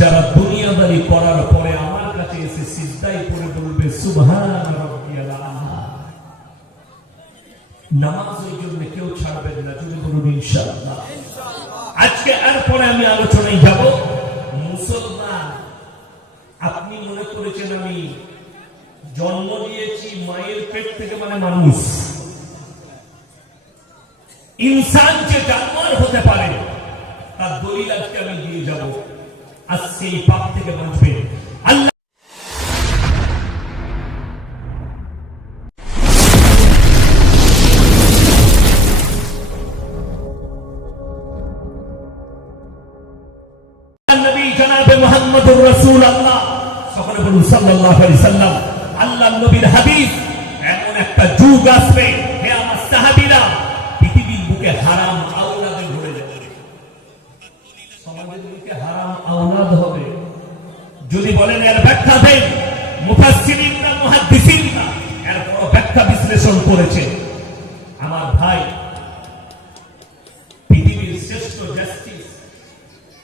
যারা দুনিয়াদারি করার পরে আমার কাছে এসে সিজদায় পড়ে বলবে সুবহান রাব্বিয়াল আ'লা। নামাজের জন্য কেউ ছাড়বেন না, যদি বলুন ইনশাআল্লাহ। আজকে এরপরে আমি আলোচনায় যাব। মুসলমান, আপনি মনে করেছেন আমি জন্ম দিয়েছি মায়ের পেট থেকে, মানে মানুষ ইনসান যে জানোয়ার হতে পারে তার দলিল আজকে আমি দিয়ে যাব। আর সেই পাপ থেকে বাঁচবে আল্লাহ। নবী জনাবে মুহাম্মদুর রাসূলুল্লাহ সকলে বলুন সাল্লাল্লাহু আলাইহি সাল্লাম। আল্লাহর নবীর হাদিস, এমন একটা যুগ আসবে হে আমার সাহাবীরা, পৃথিবীর বুকে হারাম আওলাদে ভরে যাবে। সমাজের বুকে হারাম আওলাদ হবে। যদি বলেন এর ব্যাখ্যা দেন, মুফাসসিরিনরা মুহাদ্দিসিনরা এর বড় ব্যাখ্যা বিশ্লেষণ করেছে। আমার ভাই, পৃথিবীর শ্রেষ্ঠ জাস্টিস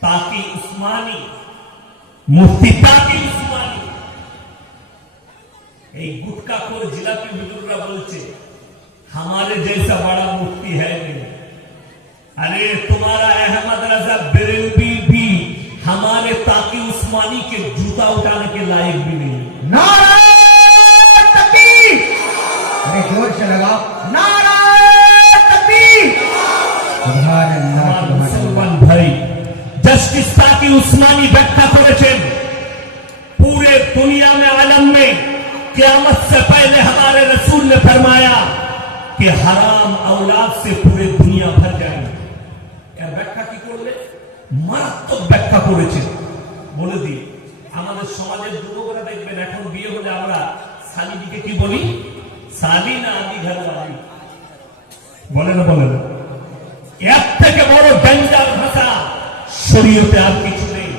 তাকি উসমানী, মুফতি তাকি উসমানী, এই गुटखाखोर जिलापी हुजूररा बोलছে हमारे जैसा बड़ा मुफ्ती है नहीं। अरे तुम्हारा अहमद रजा बेरेलवी भी हमारे ताकी उस्मानी के जूता उठाने के लायक भी नहीं। नारा तकबीर, अरे जोर से लगाओ, नारा तकबीर। सुभान अल्लाह। मुसलमान भाई, जस्टिस ताकी उस्मानी व्याख्या করেছেন पूरे दुनिया में, आलम में क़यामत से पहले हमारे रसूल ने फरमाया कि हराम औलाद से पूरे दुनिया भर जाएगी। এর ব্যাখ্যা কি করলে? মারাত্মক ব্যাখ্যা করেছে। বলে দিই, আমাদের সমাজের যুবকরা দেখবেন এখন বিয়ে হলে আমরা শালিদিকে কি বলি? শালি না আদি ঘরওয়ালি বলে না, বলে না। এর থেকে বড় ডেঞ্জার ভাষা শরীয়তে আর কিছু নেই।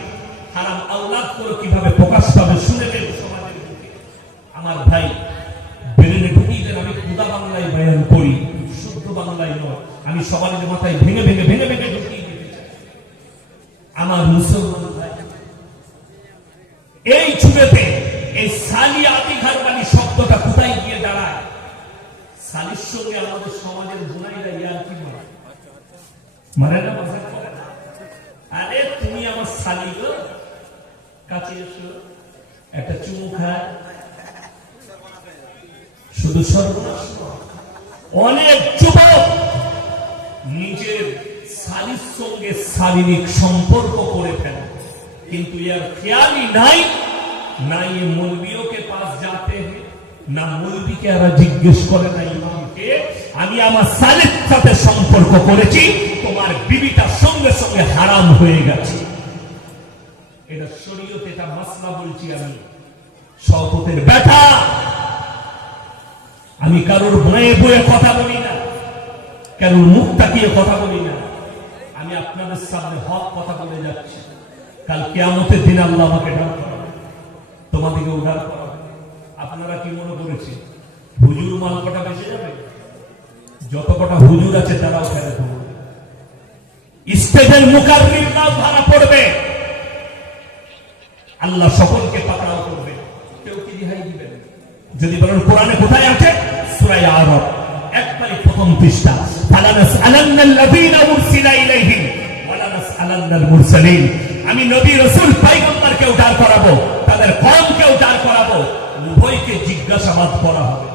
হারাম আওলাদ করে কিভাবে প্রকাশ পাবে শুনে নেন সমাজের বুকে। আমার ভাই, বেরেনে ঢুকিয়ে দেন। আমি খুদা বাংলায় বয়ান করি, শুদ্ধ বাংলায় নয়। আমি সবার মাথায় ভেঙে ভেঙে ভেঙে ভেঙে ঢুকিয়ে দিতে চাই। আমার মুসলমান ভাই, এই যুগেতে এই শালি আদি ঘরওয়ালি শব্দটা কোথায় গিয়ে দাঁড়ায়? শালির সঙ্গে আমাদের সমাজের বুনাইরা ইয়ার কি মানে না, মজা করে না। আরে তুমি আমার শালি গো, কাছে এসো, একটা চুমু খায়। শুধু সর্বনাশ, অনেক যুবক নিজের শালীর সঙ্গে শারীরিক সম্পর্ক করে ফেলে, কিন্তু এর খেয়ালই নাই না ये मौलवियों के पास जाते हैं, না মৌলবীকে এরা জিজ্ঞেস করে না ইমামকে, আমি আমার শালীর সাথে সম্পর্ক করেছি, তোমার বিবিটার সঙ্গে সঙ্গে হারাম হয়ে গেছে। এটা শরীয়ত, এটা মাসলা বলছি আমি। শওকতের ব্যাটা, আমি কারোর ভয়ে বয়ে কথা বলি না, কারোর মুখ তাকিয়ে কথা বলি না। আমি আপনাদের সামনে হক কথা বলে যাচ্ছি। কাল কিয়ামতের দিন আল্লাহ আমাকে ডাক করাবে, তোমাদেরকে উদ্ধার করাবে। আপনারা কি মনে করেছেন হুজুর মাল কটা বেঁচে যাবে? যত কটা হুজুর আছে তারাও ফেলে দেবে। স্টেজের মুকাররিমরাও ধরা পড়বে। আল্লাহ সকলকে পাকড়াও করবে, কেউ কি রিহাই দিবেন? যদি বলেন কোরআনে কোথায় আছে? সূরা আরাফ একবারে প্রথম পৃষ্ঠা, ফালানাসআলান্নাল্লাযীনা উরসিলা ইলাইহিম ওয়ালা নাসআলান্নাল মুরসালিন। আমি নবী রাসূল পয়গম্বরকে উদ্ধার করাবো, তাদের কওমকে উদ্ধার করাবো, উভয়কে জিজ্ঞাসাবাদ করা হবে।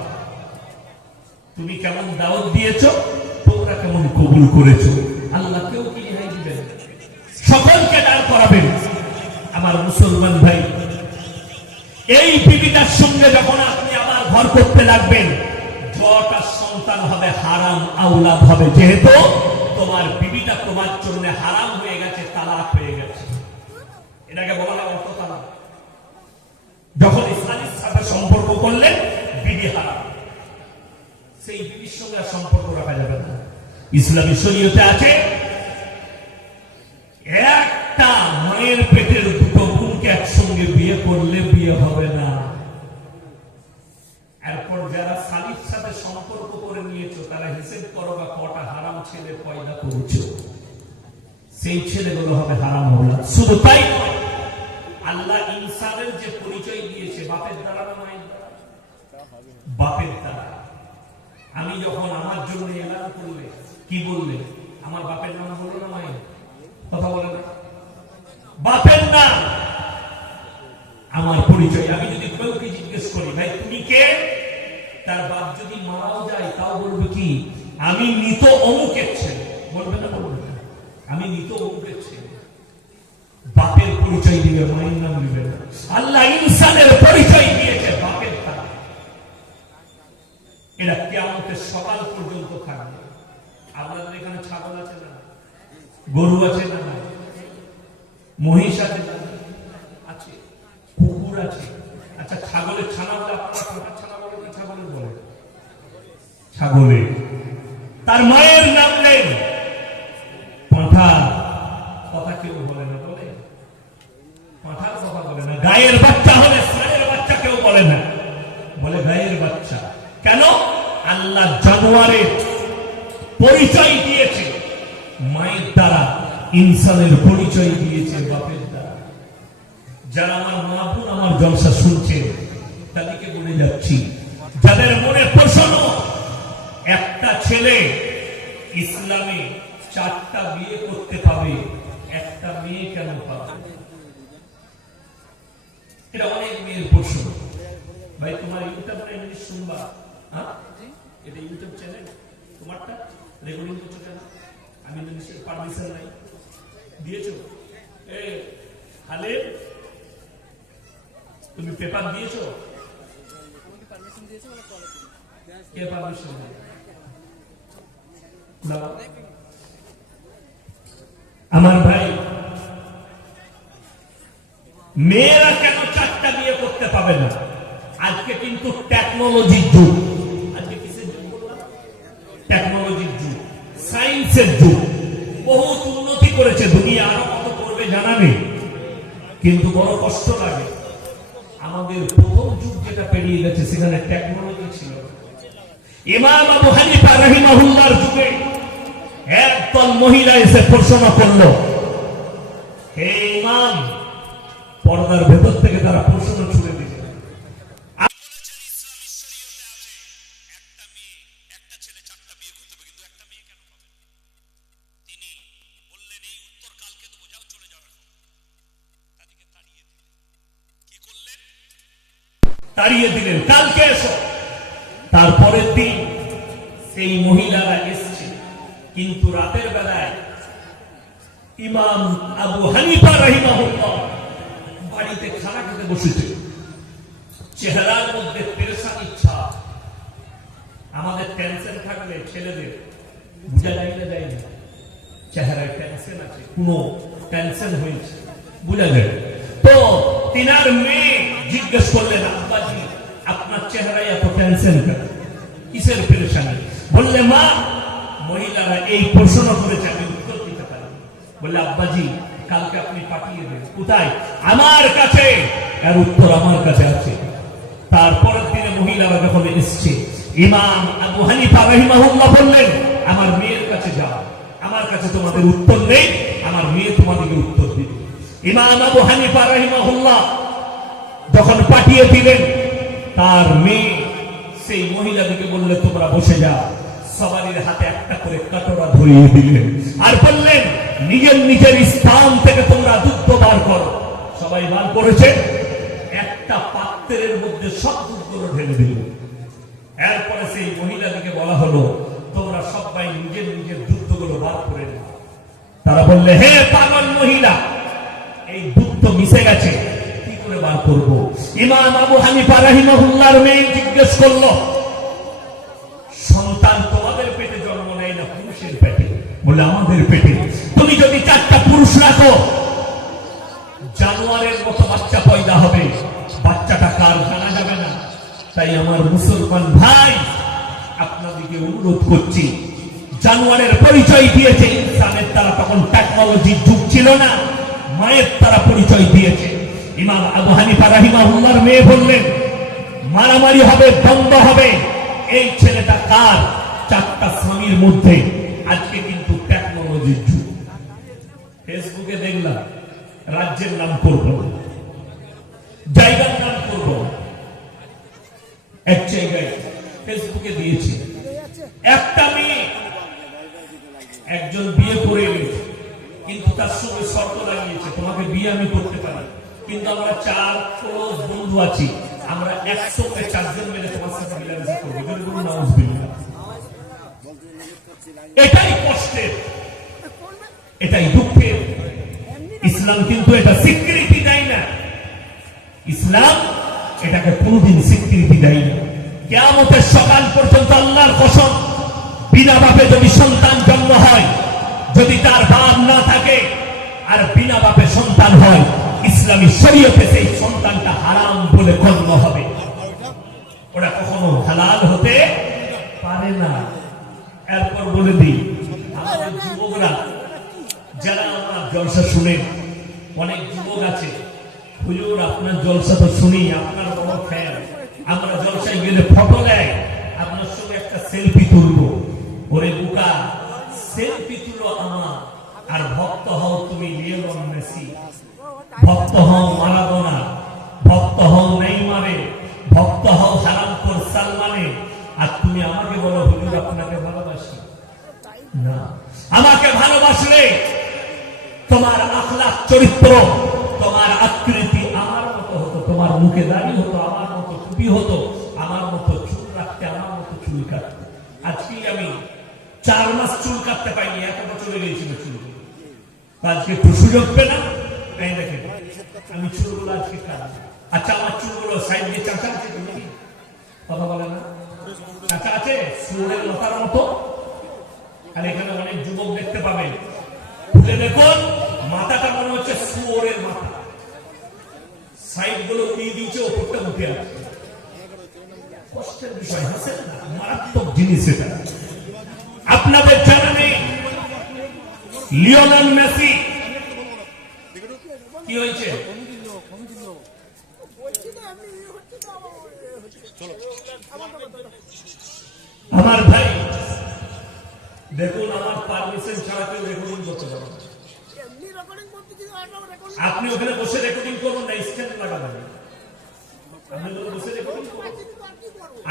তুমি কেমন দাওয়াত দিয়েছো, তোমরা কেমন কবুল করেছো। আল্লাহ কেউ কি রিহাই দিবেন? সকলকে দাঁড় করাবেন। আমার মুসলমান ভাই, এই বিবিটার সঙ্গে যখন আপনি আবার ঘর করতে লাগবেন, যটা সন্তান হবে হারাম আওলাদ হবে, যেহেতু তোমার বিবিটা তোমার জন্য হারাম হয়ে গেছে, তালাক হয়ে গেছে। এটাকে বলা হয় অর্থ তালাক। যখন ইসলামের সাথে সম্পর্ক করলে বিবি হারাম, সেই বিবির সঙ্গে সম্পর্ক রাখা যাবে না। ইসলামী শরীয়তে আছে একটা মায়ের পেটের দুটো বোনকে একসঙ্গে বিয়ে করলে বিয়ে হবে না। এরপর যারা শালীর সাথে সম্পর্ক করে নিয়েছো তারা হিসেব করো বা কটা হারাম ছেলে পয়দা করেছো, সেই ছেলেগুলো হবে হারাম আওলাদ। শুধু তাই নয়, আল্লাহ ইনসানের যে পরিচয় দিয়েছে বাপের দ্বারা না মায়ের দ্বারা? বাপের দ্বারা। আমি যখন আমার জন্য এলান করলে কি বললে? আমার বাপের নাম হলো না মায়ের? কথা বলে না? বাপের নাম আমার পরিচয়। আমি যদি কেউকে জিজ্ঞেস করি ভাই তুমি কে, তার বাপ যদি মারাও যায় তাও বলবে কি আমি মৃত অমুকের ছেলে। বলবে না? বলবে না। আমি মৃত অমুকের ছেলে। বাপের পরিচয় দিবে, মায়ের নাম দিবে না। আল্লাহ ইনসানের পরিচয় দিয়েছে বাপের দ্বারা। এরা কিয়ামতের সকাল পর্যন্ত থাকবে। আপনাদের এখানে ছাগল আছে না? গরু আছে না? মহিষ আছে না? আছে। কুকুর আছে। আচ্ছা ছাগলের ছানা বলে আপনারা কোনটা ছানা বলে না ছাগলের বলে? ছাগলের। তার মায়ের নাম নেই পাঁঠা। কথা কেউ বলে না? বলে? পাঁঠার কথা বলে না। গায়ের বাচ্চা হলে ষাঁড়ের বাচ্চা কেউ বলে না, বলে গায়ের বাচ্চা। কেন? আল্লাহ জানোয়ারের পরিচয় দিয়েছে মায়ের দ্বারা, ইনসানের পরিচয় দিয়েছে বাপের দ্বারা। যারা আমার মা বোন আমার জলসা শুনছে তাদেরকে বলে যাচ্ছি, যাদের মনে প্রশ্ন একটা ছেলে ইসলামে 4টা বিয়ে করতে পাবে, একটা মেয়ে কেন পাবে? এটা অনেক মেয়ের প্রশ্ন। ভাই তোমার ইউটিউব ইংলিশ শুনবা? এটা ইউটিউব চ্যানেল তোমারটা রেকর্ডিং করছো কেন? আমি তো নিশ্চয় পারমিশন নাই দিয়েছো? হালেম তুমি পেপার দিয়েছো? কে পারমিশন দেয়? আমার ভাই মেয়েরা কেন 4টা বিয়ে করতে পাবে না? আজকে কিন্তু টেকনোলজির যুগ। আজকে কিসের যুগ বললাম? টেকনোলজির যুগ, সায়েন্সের যুগ। বহুত উন্নতি করেছে দুনিয়া, আরো কত করবে জানা নেই। কিন্তু বড় কষ্ট লাগে, আমাদের প্রথম যুগ যেটা পেরিয়ে গেছে সেখানে টেকনোলজি ছিল। ইমাম আবু হানিফা রাহিমাহুল্লাহর যুগে একদল মহিলা এসে প্রশ্ন করলো, হে ইমাম, পর্দার ভেতর থেকে তারা প্রশ্ন ছুড়ে দিল, তাড়িয়ে দিলেন, কালকে এসো। তারপরের দিন সেই মহিলারা এসছে, কিন্তু রাতের বেলায় ইমাম আবু হানিফা রাহিমাহুল্লাহ বাড়িতে খানা খেতে বসেছে। চেহারার মধ্যে পেরেশানি ছাপ। আমাদের টেনশন থাকলে ছেলেদের বুঝা যায় না, যায় না, চেহারায় টেনশন আছে, কোনো টেনশন হয়েছে, বুঝা যায়। তো তিনার মেয়ে জিজ্ঞেস করলেন, আব্বাজি আপনার চেহারায় এত টেনশন কেন, কিসের পেরেশানি? বললে, মা, মহিলারা এই প্রশ্ন করেছে, আমি উত্তর দিতে পারি। বললে, আব্বাজি কালকে আপনি পাঠিয়ে দেন। কোথায়? আমার কাছে। এর উত্তর আমার কাছে আছে। তারপরের দিনে মহিলারা যখন এসছে, ইমাম আবু হানিফা রাহিমাহুল্লাহ বললেন, আমার মেয়ের কাছে যাও, আমার কাছে তোমাদের উত্তর নেই, আমার মেয়ে তোমাদেরকে উত্তর দিবে। ইমাম আবু হানিফা রাহিমাহুল্লাহ যখন পাঠিয়ে দিলেন, তার মেয়ে সেই মহিলাদেরকে বললে, তোমরা বসে যাও। সবারই হাতে একটা করে কাটোরা ধরিয়ে দিলেন আর বললেন, নিজের নিজের স্থান থেকে তোমরা দুধ বার করো। সবাই বার করেছে, একটা পাত্রের মধ্যে সব দুধগুলো ঢেলে দিল। এরপরে সেই মহিলাদেরকে বলা হলো, তোমরা সবাই নিজের নিজের দুধগুলো বার করে নাও। তারা বললে, হে পাগল মহিলা, এই দুধ তো মিশে গেছে, কি করে বার করবো? ইমাম আবু হানিফা রাহিমাহুল্লাহর মেয়ে জিজ্ঞেস করলো, সন্তান তোমাদের পেটে জন্ম নেয় না পুরুষের পেটে? বলে, আমাদের পেটে। তুমি যদি 4টা পুরুষ রাখো, জানোয়ারের মতো বাচ্চা পয়দা হবে, বাচ্চাটা কার জানা যাবে না। তাই আমার মুসলমান ভাই, আপনাদেরকে অনুরোধ করছি, জানোয়ারের পরিচয় দিয়েছে ইনসানের দ্বারা, তখন টেকনোলজির যুগ ছিল না, মায়ের দ্বারা পরিচয় দিয়েছে। ইমাম আবু হানিফা রাহিমাহুল্লাহর মেয়ে বললেন, মারামারি হবে, দ্বন্দ্ব হবে, এই ছেলেটা কার? 4টা স্বামীর মধ্যে। আজকে কিন্তু টেকনোলজির যুগ। ফেসবুকে দেখলাম, রাজ্যের নাম করব, জায়গার নাম করব এক জায়গায় ফেসবুকে দিয়েছি, একটা মেয়ে একজন বিয়ে করে নিয়েছে, কিন্তু তার সঙ্গে শর্ত লাগিয়েছে তোমাকে বিয়ে আমি করতে পারি, কিন্তু আমরা 4 ক্লোজ বন্ধু আছি, আমরা একসঙ্গে 4 জন মিলে তোমার সাথে মিলামেশা করবো। যদি বলুন নাউজুবিল্লাহ। এটাই কষ্টের, এটাই দুঃখের। ইসলাম কিন্তু এটা স্বীকৃতি দেয় না, ইসলাম এটাকে কোনদিন স্বীকৃতি দেয় না। কিয়ামতের সকাল পর্যন্ত আল্লাহর কসম, বিনা বাপে যদি সন্তান জন্ম হয়, যদি তার বাপ না থাকে আর বিনা বাপে সন্তান হয়, ইসলামী শরীয়তে সেই সন্তানটা হারাম বলে গণ্য হবে, ওরা কখনো হালাল হতে পারে না। এরপর বলে দিই, আমাদের যুবকরা যারা আমার জলসা শুনেন, অনেক যুবক আছে, হুজুর আপনার জলসা তো শুনি, আপনার বড় ফ্যান, আমরা জলসায় গেলে ফটো দেয়, আপনার সঙ্গে একটা সেলফি তুলবো। ওরে বুকা, সেলফি তুলো আমার, আর ভক্ত হও তুমি লিওনেল মেসি, ভক্ত হও মারাদোনা, ভক্ত হও নেইমারে, ভক্ত হও হারামখোর সালমানে, আর তুমি আমাকে বলো হুজুর আপনাকে ভালোবাসি না। আমাকে ভালোবাসলে তোমার আখলাক, চরিত্র, তোমার আকৃতি আমার মতো হতো, তোমার মুখে দাড়ি হতো আমার মতো, টুপি হতো আমার মতো, চুল রাখতে আমার মতো, চুল কাটতে। আজকে আমি 4 মাস চুল কাটতে পাইনি, 1 বছরে গিয়েছিল চুল। আজকে একটু সুযোগ পেলাম, তাই দেখে আমি চুলগুলো আজকে কাটবো। আচ্ছা আমার চুলগুলো সাইড দিয়ে চাচা আছে, তুমি কথা বলে না, চাচা আছে সুরের মাথার মতো। আর এখানে অনেক যুবক দেখতে পাবেন, খুলে দেখুন মাথাটা মনে হচ্ছে শুয়োরের মাথা, সাইড গুলো উড়িয়ে দিয়েছে, ওপরটা উঠে আছে। কষ্টের বিষয়, হাসেন না, মারাত্মক জিনিস এটা। আপনাদের জানা নেই লিওনেল মেসি কি হয়েছে? আমার ভাই দেখুন, আমার পারমিশন ছাড়া কেউ রেকর্ডিং করতে পারে না। আপনি ওখানে বসে রেকর্ডিং করুন না, স্ট্যান্ড লাগাবেন।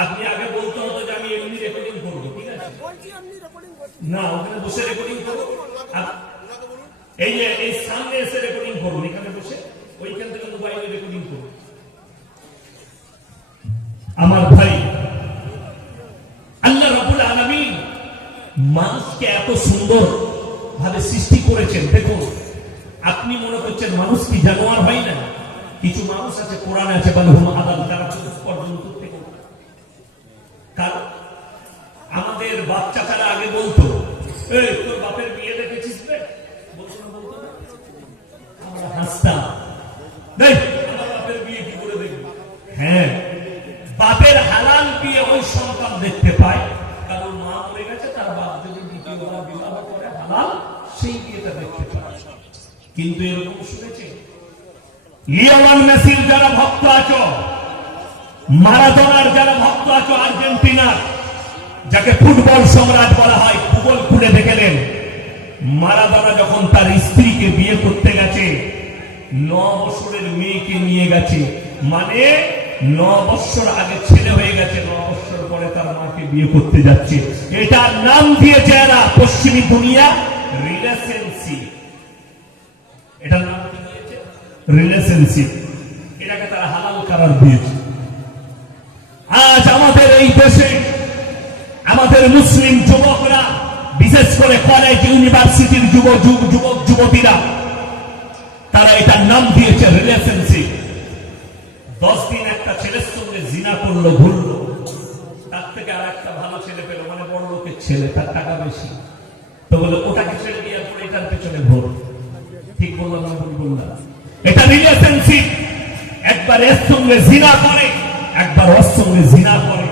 আপনি আগে বলতে হতো যে আমি এমনি রেকর্ডিং করবো, ঠিক আছে না, ওখানে বসে রেকর্ডিং করুন। এই যে এই সামনে এসে রেকর্ডিং করুন, এখানে বসে, ওইখান থেকে মোবাইলে রেকর্ডিং করুন। আমার ভাই, আল্লাহ রাব্বুল আলামিন মানুষকে এত সুন্দর ভাবে সৃষ্টি করেছেন। দেখুন, আপনি মনে করছেন মানুষ কি জানোয়ার হয় না? কিছু মানুষ আছে, কোরআনে আছে, বালহুম আদাল, তারা পর্যন্ত থেকে। কারণ আমাদের বাচ্চা তারা আগে বলতো, এই তোর বাপের বিয়ে দেখেছিস? বলতো না, আমরা হাসতাম, দেখ আমার বাপের বিয়ে কি করে দেখবো? হ্যাঁ, বাপের হালাল বিয়ে ওই সন্তান দেখতে পায়, কারণ মা মরে গেছে, তার বাপ যদি দ্বিতীয়বার বিবাহ করে হালাল, সেই বিয়েটা দেখতে পায়। কিন্তু এরকম শুনেছে, লিওনেল মেসির যারা ভক্ত আছো, মারাদোনার যারা ভক্ত আছো, আর্জেন্টিনার, যাকে ফুটবল সম্রাট বলা হয়, ভূগোল খুলে দেখলেন মারাদোনা যখন তার স্ত্রীকে বিয়ে করতে গেছে, 9 বছরের মেয়েকে নিয়ে গেছে, মানে 9 বছর আগে ছেলে হয়ে গেছে, 9 বছর পরে তার মাকে বিয়ে করতে যাচ্ছে। এটার নাম দিয়েছে এরা পশ্চিমী দুনিয়া রিলেশনশিপ। এটার নাম কি দিয়েছে? রিলেশনশিপ। এটাকে তারা হালাল করার দিয়েছে। আজ আমাদের এই দেশে আমাদের মুসলিম যুবকরা, বিশেষ করে কলেজ ইউনিভার্সিটির যুবক যুবতীরা, তারা এটার নাম দিয়েছে রিলেশনশিপ। 10 দিন একটা ছেলের সঙ্গে জিনা করলো, ঘুরলো, তার থেকে আর একটা ভালো ছেলে পেলো, মানে বড় লোকের ছেলে, তার টাকা বেশি, তো বলে ওটাকে ছেড়ে দিয়ে পরে এটার পেছনে ভোর। ঠিক বললাম না ভুল বললাম? এটা রিলেশনশিপ। একবার এর সঙ্গে জিনা করে, একবার ওর সঙ্গে জিনা করে।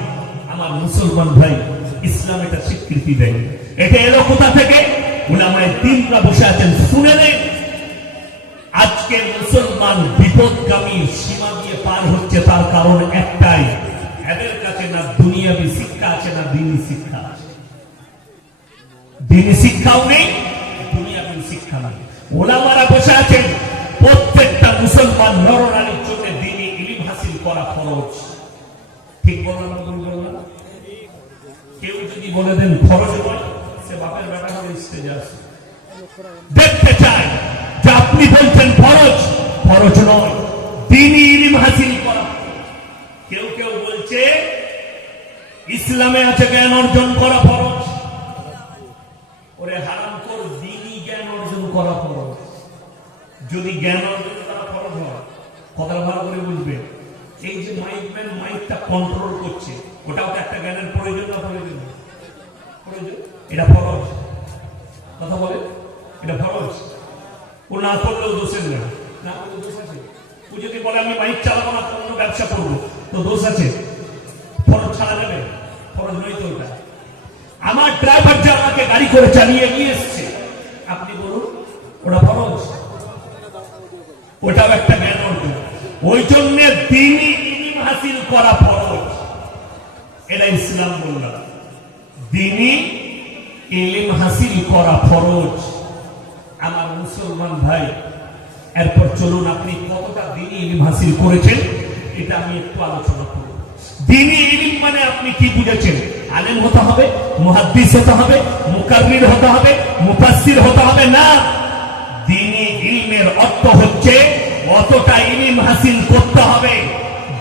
আমার মুসলমান ভাই, ইসলাম এটা স্বীকৃতি দেয়। এটা এলো কোথা থেকে? উলামায়ে দ্বীনরা বসে আছেন, শুনে নেন। আজকে মুসলমান বিপদগামী সীমা দিয়ে পার হচ্ছে, তার কারণ একটাই, এদের কাছে না দুনিয়াবি শিক্ষা আছে, না দ্বীনি শিক্ষা আছে। দ্বীনি শিক্ষাও নেই, দুনিয়াবি শিক্ষা নেই। ওলামারা বসে আছেন, প্রত্যেকটা মুসলমান নরনারীর জন্য দ্বীনি বলে দেন ফরজ নয়, সে বাপের বেটা করে স্টেজে আসে। দেখতে চাই যে আপনি বলছেন ফরজ, ফরজ নয়, দ্বীনি ইলম হাসিল করা। কেউ কেউ বলছে ইসলামে আছে জ্ঞান অর্জন করা ফরজ। ওরে হারামখোর, দ্বীনি জ্ঞান অর্জন করা ফরজ। যদি জ্ঞান অর্জন করা ফরজ হয়, কথা ভালো করে বুঝবে, এই যে মাইকম্যান মাইকটা কন্ট্রোল করছে, ওটাও তো একটা জ্ঞানের প্রয়োজন না প্রয়োজন? প্রয়োজন। এটা ফরজ। কথা বলে, এটা ফরজ। ও না করলেও দোষের না, না করলেও দোষ আছে। ও যদি বলে আমি মাইক চালাবো না, অন্য ব্যবসা করবো, তো দোষ আছে। ফরজ ছাড়া যাবে? ফরজ নয় তো ওটা। আমার ড্রাইভার যে আমাকে গাড়ি করে চালিয়ে নিয়ে এসছে, আপনি বলুন ওটা ফরজ? ওটাও একটা জ্ঞান অর্জন। ওই জন্য দ্বীনি ইলম হাসিল করা ফরজ। এটা ইসলাম বললাম, দ্বীনি ইলম হাসিল করা ফরজ। আমার মুসলমান ভাই, এরপর চলুন আপনি কতটা দ্বীনি ইলম হাসিল করেছেন এটা আমি একটু আলোচনা করব। দ্বীনি ইলম মানে আপনি কি বুঝেছেন? আলেম হতে হবে, মুহাদ্দিস হতে হবে, মুকাররির হতে হবে, মুফাসসির হতে হবে না। দ্বীনি ইলমের অর্থ হচ্ছে অতটা ইলম হাসিল করতে হবে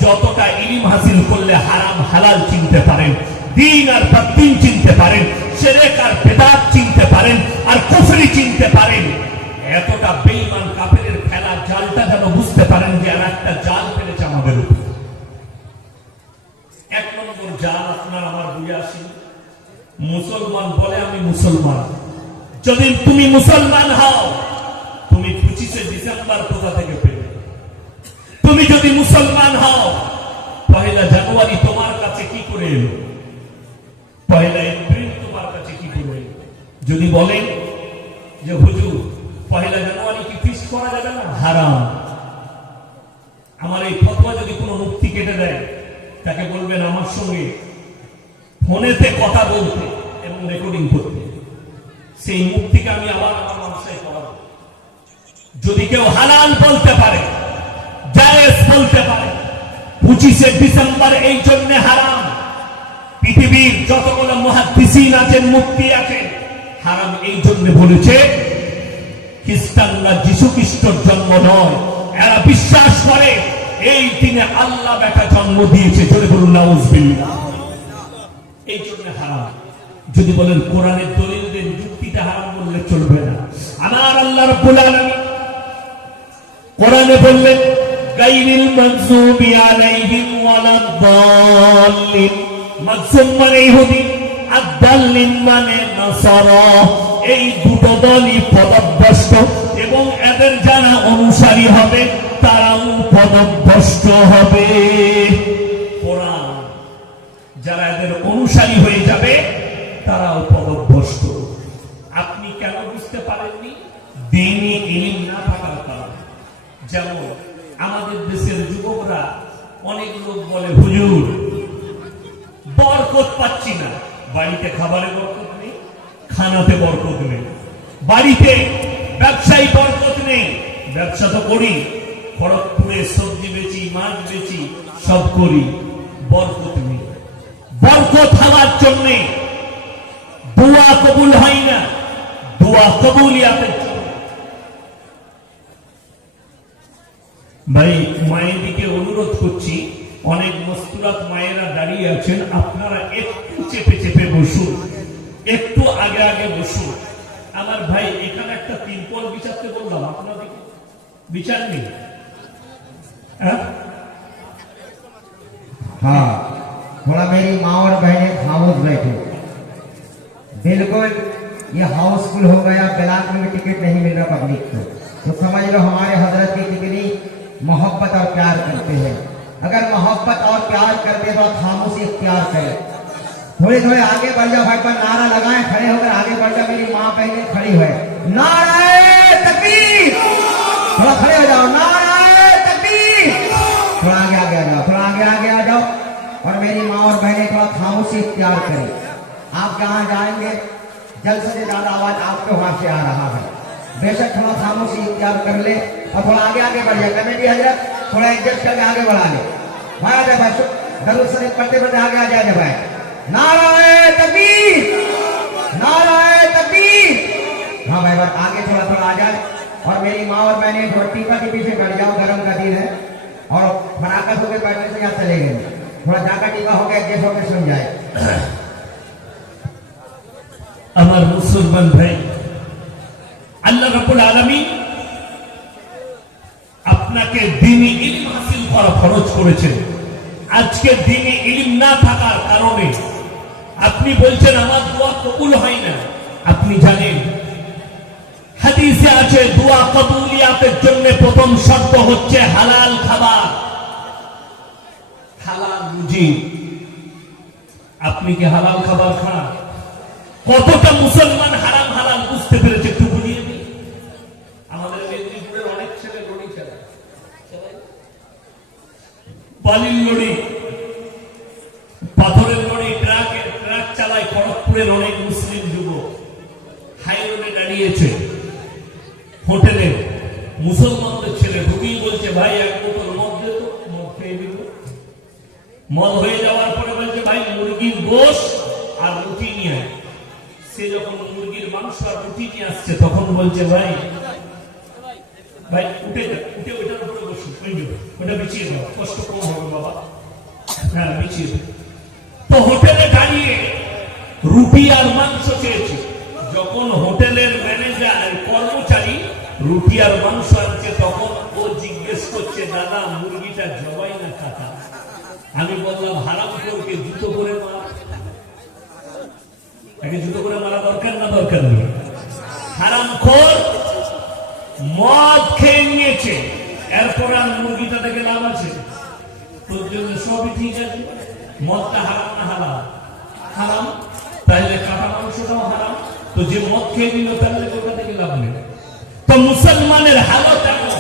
যতটা ইলম হাসিল করলে হারাম হালাল চিনতে পারেন, দ্বীন আর বাতিল চিনতে পারেন, শিরক আর বিদআত চিনতে পারেন, আর কুফরি চিনতে পারেন। এতটা বেঈমান কাফেরের খেলা জালটা যেন বুঝতে পারেন যে আর একটা জাল ফেলেছে আমাদের উপর। এক নম্বর জাল আপনার আমার বুঝে আসি, মুসলমান বলে আমি মুসলমান। যদি তুমি মুসলমান হও, তুমি 25শে ডিসেম্বর কোথা থেকে পেলে? তুমি যদি মুসলমান হও, 1 জানুয়ারি তোমার কাছে কি করে এলো? 1 এপ্রিল তোমার কাছে কি করে এলো? যদি বলেন যে হুজুর 1 জানুয়ারি কি ফিস্ট করা যাবে না? হারাম। আমার এই ফতোয়া যদি কোনো মুফতি কেটে দেয়, তাকে বলবেন আমার সঙ্গে ফোনেতে কথা বলতে এবং রেকর্ডিং করতে। সেই মুফতিকে আমি আবার আমার মাদ্রাসায় পড়াবো। যদি কেউ হালাল বলতে পারে, জায়েজ বলতে পারে, 25শে ডিসেম্বর এই জন্য হারাম। পৃথিবীর যতগুলো মুহাদ্দিসিন আছেন, মুফতি আছেন, হারাম এই জন্য বলেছে খ্রিস্টানরা যিশু খ্রিস্টর জন্ম নয়, এরা বিশ্বাস করে এই দিনে আল্লাহ বেটা জন্ম দিয়েছে। জোরে বলুন নাউজুবিল্লাহ। এই জন্য হারাম। যদি বলেন কোরআনের দলিল দেন, যুক্তিটা হারাম বললে চলবে না। আমার আল্লাহ রাব্বুল আলামিন কোরআনে বললেন গায়রিল মাগযুবি আলাইহিম ওয়ালাদ-দাল্লিন। মাগযুব মানে ইহুদি, আদ-দাল্লিন মানে নাসারা। এই দুটো দলই পদভ্রষ্ট এবং এদের যারা অনুসারী হবে তারাও পদভ্রষ্ট হবে। কোরআন যারা এদের অনুসারী হয়ে যাবে তারাও পদভ্রষ্ট। আপনি কেন বুঝতে পারেননি? দ্বীনি ইলম না থাকার কারণে। যেমন আমাদের দেশের যুবকরা, অনেক লোক বলে হুজুর বরকত পাচ্ছি না। বাড়িতে খাবারে বরকত নেই, খানাতে বরকত নেই, বাড়িতে ব্যবসায়ী বরকত নেই। ব্যবসা তো করি, খড়গপুরে সবজি বেচি, মাছ বেচি, সব করি, বরকত নেই। বরকত হওয়ার জন্য দোয়া কবুল হয় না, দোয়া কবুলিয়াতের জন্য। ভাই মায়েদিকে অনুরোধ করছি, অনেক মস্তুরাত মায়েরা দাঁড়িয়ে আছেন, আপনারা একটু চেপে চেপে বসুন, একটু আগে আগে বসুন। আমার ভাই এখানে একটা তিরপল বিছাতে বললাম, আপনাদের বিচার নেই? हाँ, थोड़ा मेरी माँ और बहनें खामोश बैठे। बिल्कुल ये हाउसफुल हो गया, ब्लॉक में भी टिकट नहीं मिल रहा पब्लिक को। तो समझ लो हमारे हजरत की कितनी मोहब्बत और प्यार करते हैं। अगर मोहब्बत और प्यार करते तो खामोशी इख्तियार करें। थोड़े थोड़े आगे बढ़ जाओ भाई, पर नारा लगाएं, खड़े होकर आगे बढ़ जाओ। मेरी माँ बहनें खड़ी हुए, नाराए तकबीर। थोड़ा खड़े हो जाओ, नाराए तकबीर। थोड़ा आगे आगे आ जाओ, थोड़ा आगे आगे आ जाओ। और मेरी माँ और बहनें थोड़ा खामोशी इख्तियार करें। आप जहाँ जाएंगे जल्द से ज्यादा आवाज आपके वहां से आ रहा है, बेशक थोड़ा खामोशी इख्तियार कर ले और थोड़ा आगे आगे बढ़ जाए। कमेटी हजरत थोड़ा एडजस्ट करके आगे बढ़ा ले भाई। आ जाए भाई, दरूद शरीफ पढ़ते पढ़ते आगे आ जाए भाई। नाराए तकबीर, नाराए तकबीर। हाँ भाई बस आगे थोड़ा थोड़ा आ जाए और मेरी माँ और बहनें थोड़ा टीका के पीछे कट जाओ, गर्म का दिन है और फटाखा होकर बैठने से यहाँ चले गए, थोड़ा जाका टीका हो गया एडजस्ट होकर सुन जाए। আমার মুসলমান ভাই, আল্লাহ রাব্বুল আলামিন আপনাকে দ্বীনি ইলম হাসিল করা ফরজ করেছেন। আজকে দ্বীনি ইলম না থাকার কারণে আপনি বলছেন আমার দোয়া কবুল হয় না। আপনি জানেন হাদিসে আছে দোয়া কবুলিয়াতের জন্য প্রথম শর্ত হচ্ছে হালাল খাবার, হালাল রুজি। আপনি কি হালাল খাবার খান? কতটা মুসলমান হারাম হালাল বুঝতে পেরেছে একটু বুঝিয়ে দিই। আমাদের মেদিনীপুরের অনেক ছেলে লড়ি চালায়, বালির লড়ি, পাথরের লড়ি, ট্রাক চালায়। খড়গপুরের অনেক মুসলিম যুবক হাই রোডে দাঁড়িয়েছে, হোটেলে মুসলমানদের ছেলে ঢুকিয়ে বলছে ভাই এক বোতল মদ দে তো, মদ খেয়ে দিব। মদ হয়ে যাওয়ার পরে বলছে ভাই মুরগির গোশ আর রুটি নিয়ে আয়। সে যখন মুরগির মাংস আর রুটি নিয়ে আসছে তখন বলছে ভাই ভাই উঠে যা, উঠে ওইটার উপরে বসুন, ওটা বিছিয়ে দাও, কষ্ট কম হবে বাবা। হ্যাঁ বিছিয়ে দাও। তো হোটেলে দাঁড়িয়ে রুটি আর মাংস চেয়েছে। যখন হোটেলের ম্যানেজার কর্মচারী রুটি আর মাংস আনছে তখন ও জিজ্ঞেস করছে দাদা মুরগিটা জবাই না কাটা? আমি বললাম হারাম করকে জুতো করে মার। তাকে জুতো করে মারা দরকার না দরকার নেই? হারামখোর মদ খেয়ে নিয়েছে, এরপর আর মুরগিটা থেকে লাভ আছে? তোর জন্য সবই ঠিক আছে। মদটা হারাম না হালাল? হারাম। তাহলে কাটা মাংসটাও হারাম। তো যে মদ খেয়ে দিল তাহলে ওটা থেকে লাভ নেই। তো মুসলমানের হালত এমন।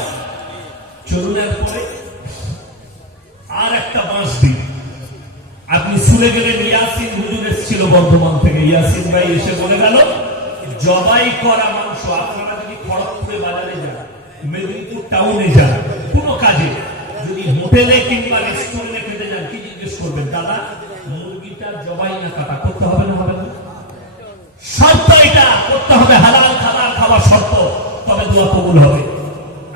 চলুন এরপরে আর একটা বাঁশ দিন। আপনি শুনে গেলেন ইয়াসিন হুজুর এসেছিল বর্ধমান থেকে, ইয়াসিন ভাই এসে বলে গেল জবাই করা মাংস। আপনারা যদি খড়গপুরে বাজারে যান, মেদিনীপুর টাউনে যান, কোনো কাজে যদি হোটেলে কিংবা রেস্টুরেন্টে খেতে যান, কি জিজ্ঞেস করবেন? দাদা মুরগিটা জবাই না কাটা? করতে হবে না হবে না? শর্ত এটা করতে হবে, হালাল খাবার খাওয়া শর্ত, তবে দোয়া কবুল হবে।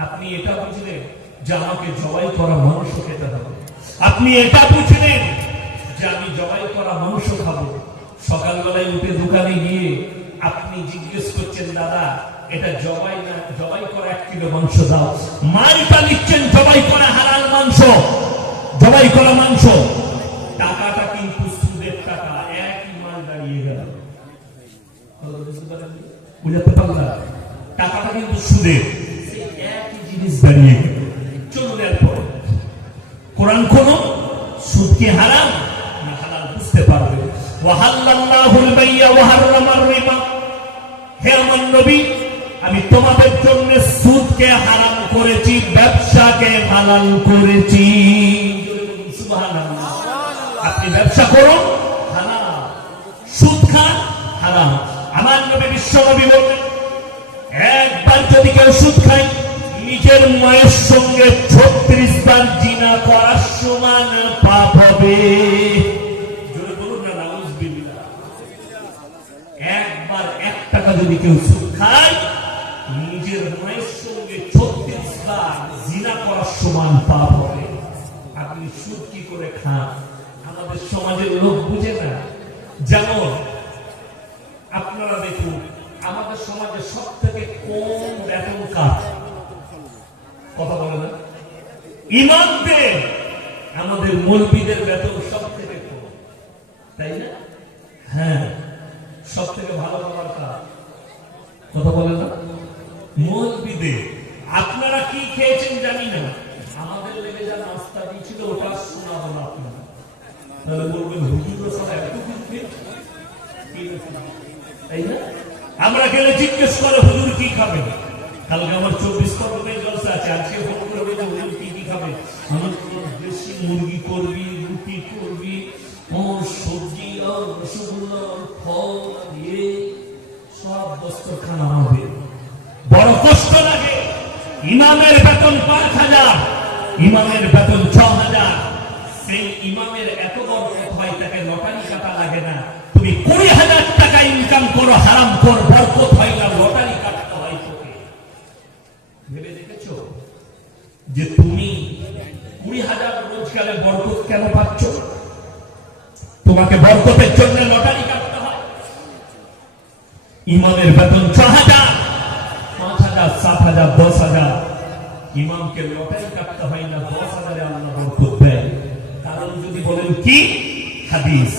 আপনি এটা বুঝলেন যে আমাকে জবাই করা মাংস খেতে হবে। আপনি এটা বুঝলেন যে আমি জবাই করা মাংস খাবো। সকালবেলায় উঠে দোকানে গিয়ে আপনি জিজ্ঞেস করছেন দাদা এটা জবাই না, জবাই করা 1 কিলো মাংস দাও। মালটা নিচ্ছেন জবাই করা হালাল মাংস, জবাই করা মাংস। টাকাটা কিন্তু সুদের টাকা, একই মাল দাঁড়িয়ে গেল। বুঝতে পারলাম? টাকাটা কিন্তু সুদের, একই জিনিস দাঁড়িয়ে গেল। চলুন এরপর কোরআন খোলো, সুদ কি হারাম না হালাল বুঝতে পারবে। ওয়াহাল্লাল্লাহুল বাইয়া ওয়া হারামার রিবা। হে আমার নবী, আমি তোমাদের জন্য সুদকে হারাম করেছি, ব্যবসাকে হালাল করেছি। সুবহানাল্লাহ। আপনি ব্যবসা করুন হালাল, সুদ খান হারাম। আমার নবী বিশ্ব নবী বলেন একবার যদি কেউ সুদ খায় নিজের মায়ের সঙ্গে 36 বার জিনা করার সমান পাপ হবে। জোরে বলুন না নাউযুবিল্লাহ। একবার 1 টাকা যদি কেউ সুদ খায় নিজের মায়ের সঙ্গে 36 বার জিনা করার সমান পাপ হবে। আপনি সুদ কি করে খান? আমাদের সমাজের লোক বুঝে না। যেমন আপনারা দেখুন আমাদের সমাজে সব থেকে কম বেতন কাজ, কথা বলে না? ইমামদের, আমাদের মৌলবীদের বেতন সব থেকে কম, তাই না? হ্যাঁ, সব থেকে ভালো খাবার কাজ, কথা বলে না? মৌলবীদের। আপনারা কি খেয়েছেন জানি না, আমাদের লেগে যা নাস্তা দিয়েছিল ওটা শোনাবো না আপনারা। তাহলে বলবেন হুজুর সব এত কিছু, তাই না? আমরা গেলে জিজ্ঞেস করে হুজুর কি খাবে? কালকে আমার 24 পর্বে জলসা আছে, আজকে ফোন করবে যে হুজুর কি কি খাবে? আমার দেশি মুরগি করবি, রুটি করবি, সবজি আর রসগোল্লা ফল দিয়ে সব দস্তরখানা হবে। বড় কষ্ট লাগে। ইমামের বেতন 5,000, ইমামের বেতন 6,000, সেই ইমামের এত বরকত হয় তাকে লটারি কাটা লাগে না। তুমি 20,000 টাকা ইনকাম করো, হারাম কর, বরকত হয় না, লটারি কাটতে হয় তোকে। ভেবে দেখেছো যে তুমি 20,000 রোজগারে বরকত কেন পাচ্ছ? তোমাকে বরকতের জন্য লটারি কাটতে হয়। ইমামের বেতন 6,000, 5,000, 7,000, 10,000। ইমামকে লটারি কাটতে হয় না, 10,000 আল্লাহ বরকত দেয়। কারণ যদি বলেন কি হাদিস,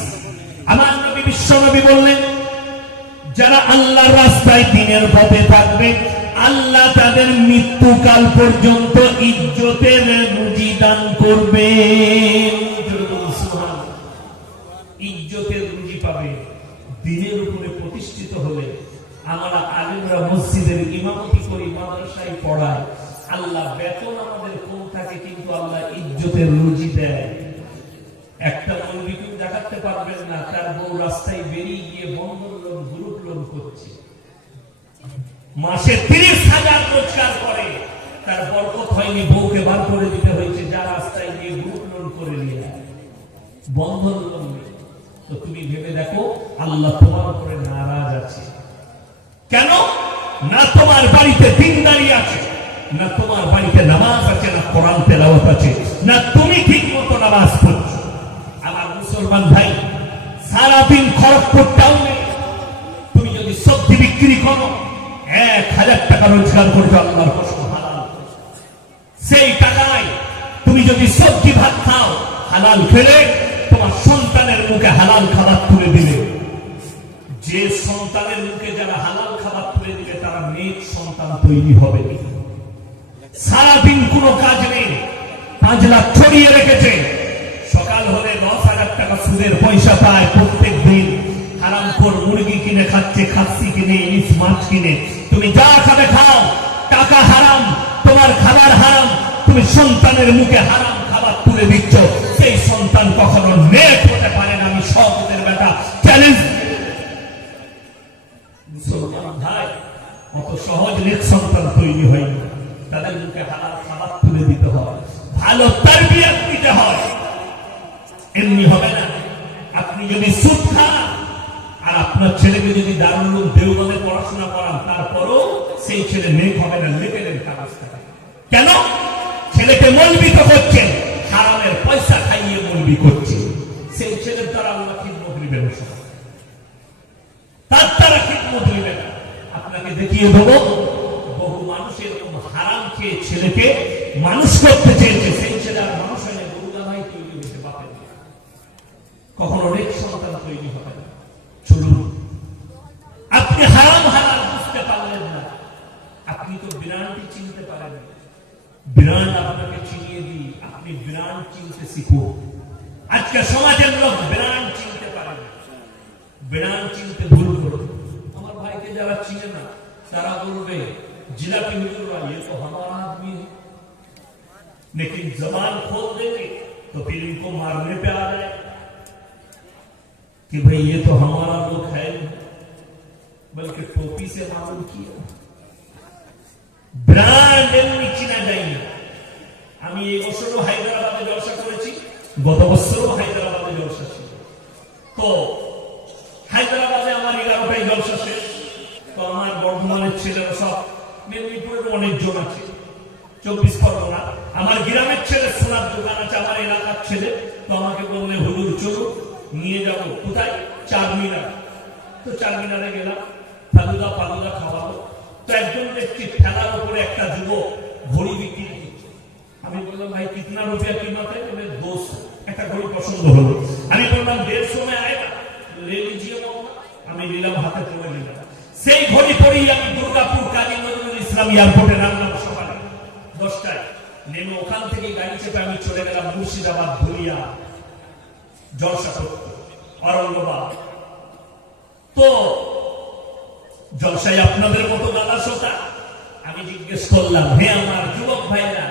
আমার নবী বিশ্বনবী বললেন, যারা আল্লাহর রাস্তায় দ্বীনের পথে থাকবে আল্লাহ তাদের মৃত্যুকাল পর্যন্ত ইজ্জতের রুজি দান করবেন। ইজ্জতের রুজি পাবে দ্বীনের উপরে প্রতিষ্ঠিত হলে। আমরা আলেমরা মসজিদের ইমামতি করি, মাদ্রাসায় পড়াই, আল্লাহ বেতন আমাদের কম থাকে কিন্তু আল্লাহ ইজ্জতের রুজি দেয়। একটা মৌলবী কেউ দেখাতে পারবেন না তার বউ রাস্তায় বেরিয়ে গিয়ে বন্ধন লোন, গ্রুপ লোন করছে, মাসে 30,000 রোজগার করে, তার বরকত হয়নি, বউকে বার করে দিতে হয়েছে, যা রাস্তায় গিয়ে গ্রুপ লোন করে নিয়ে বন্ধন লোন। তো তুমি ভেবে দেখো আল্লাহ তোমার উপরে নারাজ আছে কেন? না তোমার বাড়িতে দিনদারি আছে, না তোমার বাড়িতে নামাজ আছে, না কোরআন তেলাওয়াত আছে, না তুমি ঠিক মতো নামাজ পড়ছো। আমার মুসলমান ভাই, সারাদিন খড়গপুর টাউনে তুমি যদি সবজি বিক্রি করো, 1,000 টাকা রোজগার করছো, আল্লাহর কসম হালাল। সেই টাকায় তুমি যদি সবজি ভাত খাও, হালাল খেলে তোমার সন্তানের মুখে হালাল খাবার তুলে দিলে। যে সন্তানের মুখে যারা হালাল খাবার তুলে দিবে তারা নেক সন্তান তৈরি হবে। সারাদিন কোনো কাজ নেই, 5 লাখ ছড়িয়ে রেখেছে, সকাল হলে 10,000 টাকা সুদের পয়সা পায় প্রত্যেক দিন, হারামখোর মুরগি কিনে খাচ্ছে, খাসি কিনে, ইলিশ মাছ কিনে। তুমি যা খাবে খাও, টাকা হারাম, তোমার খাবার হারাম, তুমি সন্তানের মুখে হারাম খাবার তুলে দিচ্ছ, সেই সন্তান কখনো নেক হতে পারে না। আমি সহজের বেটা চ্যালেঞ্জ। মুসলমান ভাই, অত সহজ নেক সন্তান তৈরি হয় না, তাদের মুখে হালাল খাবার তুলে দিতে হয়, ভালো তারবিয়ত দিতে হয়। এমনি হবে না। আপনি যদি সুদ খান আর আপনার ছেলেকে যদি দারুল উলুম দেওবন্দে পড়াশোনা করান, তারপরও সেই ছেলে নেক হবে না, লেভেলের কাজ করে। কেন? ছেলেকে মৌলবি তো করছেন, হারামের পয়সা খাইয়ে মৌলবি করছে, সেই ছেলের দ্বারা আল্লাহ খিদমত নেবেন, তার দ্বারা খিদমত নেবেন। আপনাকে দেখিয়ে দেবো, বহু মানুষ এরকম হারাম খেয়ে ছেলেকে মানুষ করতে চেয়েছে, সেই ছেলে আর মানুষ হয় না, গরুদা ভাই তৈরি হয়েছে বাপের। কখনো নেক সন্তান তৈরি হবে না। চলুন, আপনি হারাম হালাল বুঝতে পারলেন না, আপনি তো বিরানটি চিনতে পারেন। বিরান আপনাকে চিনিয়ে দিই, আপনি বিরান চিনতে শিখুন। আজকে সমাজের লোক বিরান চিনতে পারেন, বিরান চিনতে ভুল করো। আমার ভাইকে যারা চিনে না তারা বলবে জিলাপি হুজুরা, ये तो हमारा आदमी है, लेकिन जबान खोल देंगे तो फिर इनको मारने पे आ जाए कि भाई ये तो हमारा लोग है, बल्कि टोपी से मालूम किया। ব্র্যান্ড এমনি চিনা যায় না। আমি এই বছরও হায়দ্রাবাদে জলসা করেছি, গত বছরও হায়দ্রাবাদে জলসা ছিল। তো হায়দ্রাবাদে আমার 11টায় জলসা শেষ। তো আমার বর্ধমানের ছেলেরা সব, মেদিনীপুরের অনেকজন আছে, 24 পরগনা, আমার গ্রামের ছেলে, সোনার দোকান আছে, আমার এলাকার ছেলে। তো আমাকে বললে হুজুর চলো নিয়ে যাবো। কোথায়? 4 মিনার। তো 4 মিনারে গেলাম, ফালুদা ফালুদা খাওয়াবো। তো একজন ব্যক্তি ঠেলার উপরে একটা যুবক ঘড়ি বিক্রি করছে। আমি বললাম ভাই কিতনা রুপিয়া कीमत है? বলে 200। একটা ঘড়ি পছন্দ হলো, আমি বললাম 150 में आएगा, ले लीजिए। আমি নিলাম, হাতে তুলে নিলাম। সেই ঘড়ি পরেই আমি দুর্গাপুর কাজী নজরুল ইসলাম এয়ারপোর্টে নামলাম সকালে 10টায়। নেমে ওখান থেকে গাড়ি চেপে আমি চলে গেলাম মুর্শিদাবাদ, ধুলিয়া জলসা করতে, औरंगाबाद। তো জলসায় আপনাদের মতো দাদা শ্রোতা, আমি জিজ্ঞেস করলাম, হে আমার যুবক ভাইরা,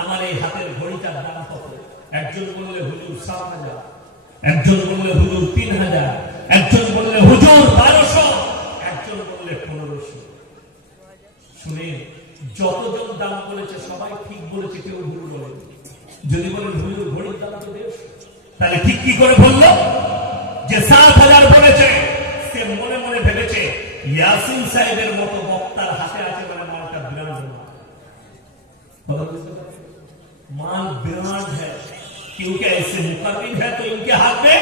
আমার এই হাতের ঘড়িটার দাম কত? একজন বললে হুজুর 7,000, একজন বললে হুজুর 3,000, একজন বললে হুজুর 1200, একজন বললে 1500। শুনে যতজন দাম বলেছে সবাই ঠিক বলেছে, কেউ ভুল বলেনি। যদি বলেন হুজুর ঘড়ির দাম তো 150, তাহলে ঠিক কি করে বললো যে 7,000 বলেছে? সে মনে মনে ভেবেছে ইয়াসিন সাহেবের মতো বক্তার হাতে আছে মানে মালটা বিরাট माल ब्रांड है, क्योंकि ऐसे मुकर्रिर है तो इनके हाथ में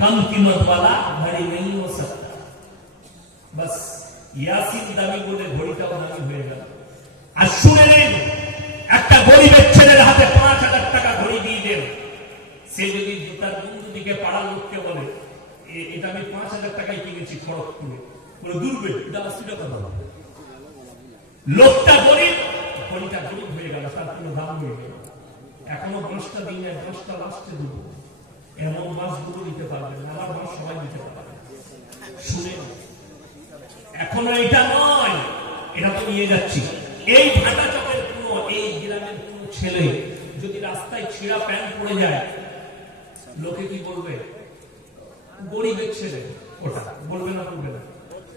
कम कीमत वाला घड़ी नहीं हो सकता। बस यासीन दामी बोले घड़ीटाও দামি হয়ে গেল। আর শুনে নেন, একটা গরিবের ছেলের হাতে 5,000 টাকা ঘড়ি দিয়ে দেন, সে যদি জুতার বন্ধু দিকে পাড়ার লোককে বলে এটা আমি 5,000 টাকায় কিনেছি খড়গপুরে, বলে দূরবে এটা 80 টাকা দাও। লোকটা গরিব, ঘড়িটা গরিব হয়ে গেল, তার কোনো দাম হয়ে গেল। এখনো 10টা দিনে 10টা লাস্টে দেবো, এমন মাছগুলো দিতে পারবেন, আমার মাছ সবাই দিতে পারবে। শুনে এখনো এটা নয়, এটা তো নিয়ে যাচ্ছি। এই ভাটা চকের কোনো, এই গ্রামের কোনো ছেলে যদি রাস্তায় ছেঁড়া প্যান্ট পরে যায়, লোকে কি বলবে? গরিবের ছেলে। ওটা বলবে না, বলবে না,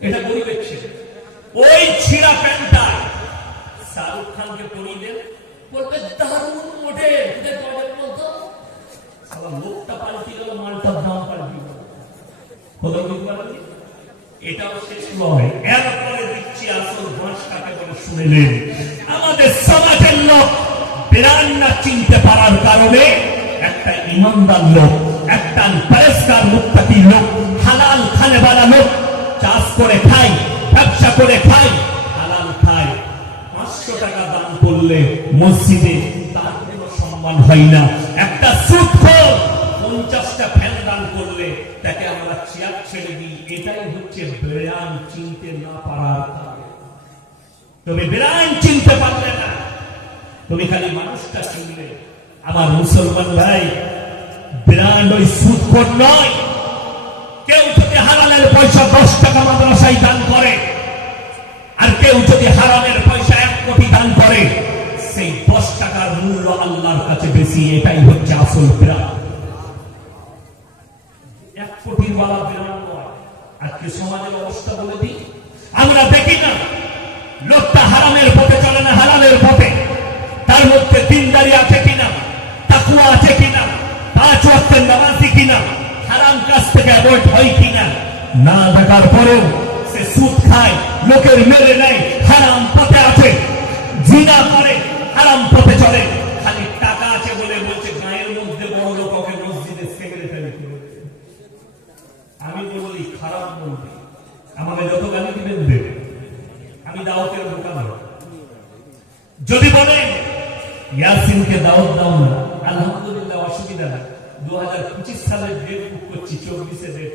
এটা গরিবের ছেলে। ওই ছেঁড়া প্যান্টটা শাহরুখ খানকে পরিয়ে দেন, বলবে দারুণ মডেল, লোকটা পাল্টি গেল, মালটার দাম পাল্টি গেল। এটাও শেষ নয়, এরপরে দিচ্ছি আসল ঘাস কাকে বলে শুনেলেন। আমাদের সমাজের লোক বিরান না চিনতে পারার কারণে একটা ইমানদার লোক, একটা পরিষ্কার মুত্তাকি লোক, হালাল খানেওয়ালা লোক, চাষ করে খায়, ব্যবসা করে খায়, হালাল খায়, 500 টাকা দান করলে মসজিদে তার কোনো সম্মান হয় না। একটা সুদখোর 50টা ফ্যান দান করলে তাকে আমরা চেয়ার ছেড়ে দিই। এটাই হচ্ছে বিরান চিনতে না পারার কারণ। তুমি বিরান চিনতে পারলে না, তুমি খালি মানুষটা চিনলে। আমার মুসলমান ভাই, বিরান ওই সুদখোর নয়। কেউ যদি হালালের পয়সা 10 টাকা মাদ্রাসায় দান করে, আর কেউ যদি হারামের পয়সা 1 কোটি দান করে, সেই 10 টাকার মূল্য আল্লাহর কাছে বেশি। এটাই হচ্ছে আসল বিরান। 1 কোটির বালা বিরান নয়। আজকে সমাজের অবস্থা বলে দিই, আমরা দেখি না লোকটা হারামের পথে চলে না, হালালের পথে। তার মধ্যে দিনদারি আছে কিনা, তাকওয়া আছে কিনা, 5 ওয়াক্তের নামাজি কিনা, হারাম কাজ থেকে অ্যাভয়েড হয় কিনা, না দেখার পরেও সে সুদ খায়, লোকের মেরে নেয়, হারাম পথে আছে, জিনা করে, হারাম পথে চলে। খালি টাকা আছে বলে বলছে গায়ের মধ্যে বড় লোক ওকে মসজিদের সেক্রেটারি করে। আমি বলি খারাপ বলবি, আমাকে যত গালি দিবেন দেবে, আমি দাওয়াতের দোকান। যদি বলেন ইয়াসিনকে দাওয়াত দাও না, আলহামদুলিল্লাহ, অসুবিধা না। 2025 সালের ডেট বুক করছি, 24-এ ডেট।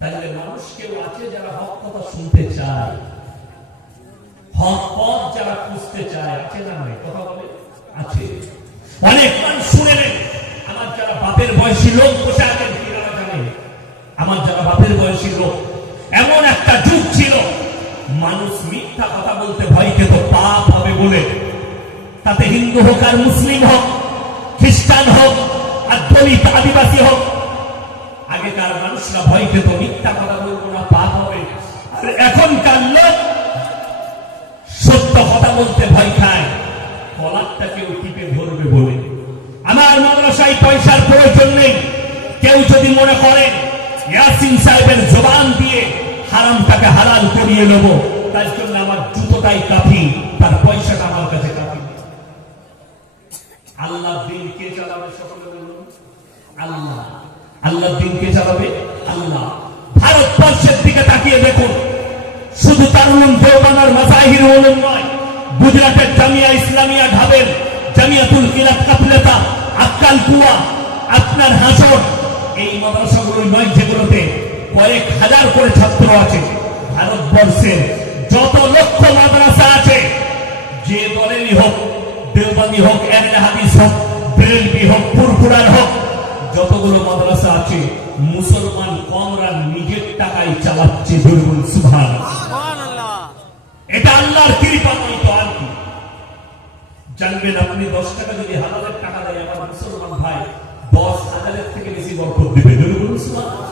তাহলে মানুষ কেউ আছে যারা হক কথা শুনতে চায়, হক পথ যারা খুঁজতে চায়, আছে না? নাই কথা বলে আছে। অনেক মানুষ শুনে নেন। আমার যারা বাপের বয়সী লোক বসে আছেন, তারা জানেন আমার যারা বাপের বয়সী লোক, এমন একটা যুগ ছিল মানুষ মিথ্যা কথা বলতে ভয় পেত, পাপ হবে বলে। তাতে হিন্দু হোক আর মুসলিম হোক, খ্রিস্টান হোক আর দলিত আদিবাসী হোক, আগেকার মানুষরা ভয় পেত, মিথ্যা কথা বলবো না, পাপ হবে। আর এখনকার লোক সত্য কথা বলতে ভয় খায়, কলারটা কেউ টিপে ধরবে বলে। আমার মাদ্রাসায় পয়সার প্রয়োজন নেই। কেউ যদি মনে করেন ইয়াসিন সাহেবের জবান দিয়ে হারামটাকে হালাল করিয়ে নেব, তার জন্য আমার জুতোটাই কাফি, তার পয়সাটা আমার কাছে কাফি। আল্লাহ দিন কে চালাবে? সকলে বলুন আল্লাহ। আল্লাহ দিন কে চালাবে? আল্লাহ। ভারতবর্ষের দিকে তাকিয়ে দেখুন, শুধু তারুণ দেওবানার মাজাহির উলুম নয়, গুজরাটের জামিয়া ইসলামিয়া ঢাবের জামিয়াতুল কিরাত কাফলেতা, আক্কাল কুয়া, আপনার হাসর, এই মাদ্রাসাগুলো নয় যেগুলোতে কয়েক হাজার করে ছাত্র আছে। ভারতবর্ষের যত লক্ষ মাদ্রাসা আছে, যে দলেরই হোক, দেওবন্দি হোক, আহলে হাদিস হোক, বেরেলভি হোক, ফুরফুরার হোক, যতগুলো মাদ্রাসা আছে, মুসলমান কমরা নিজের টাকায় চালাচ্ছে। বলুন সুবহানাল্লাহ। এটা আল্লাহর কৃপা নয় তো আর কি। জানবেন, আপনি 10 টাকা যদি হালালের টাকা দেয়, আমার মুসলমান ভাই 10,000-এর থেকে বেশি বরকত দিবে। বলুন সুবহানাল্লাহ।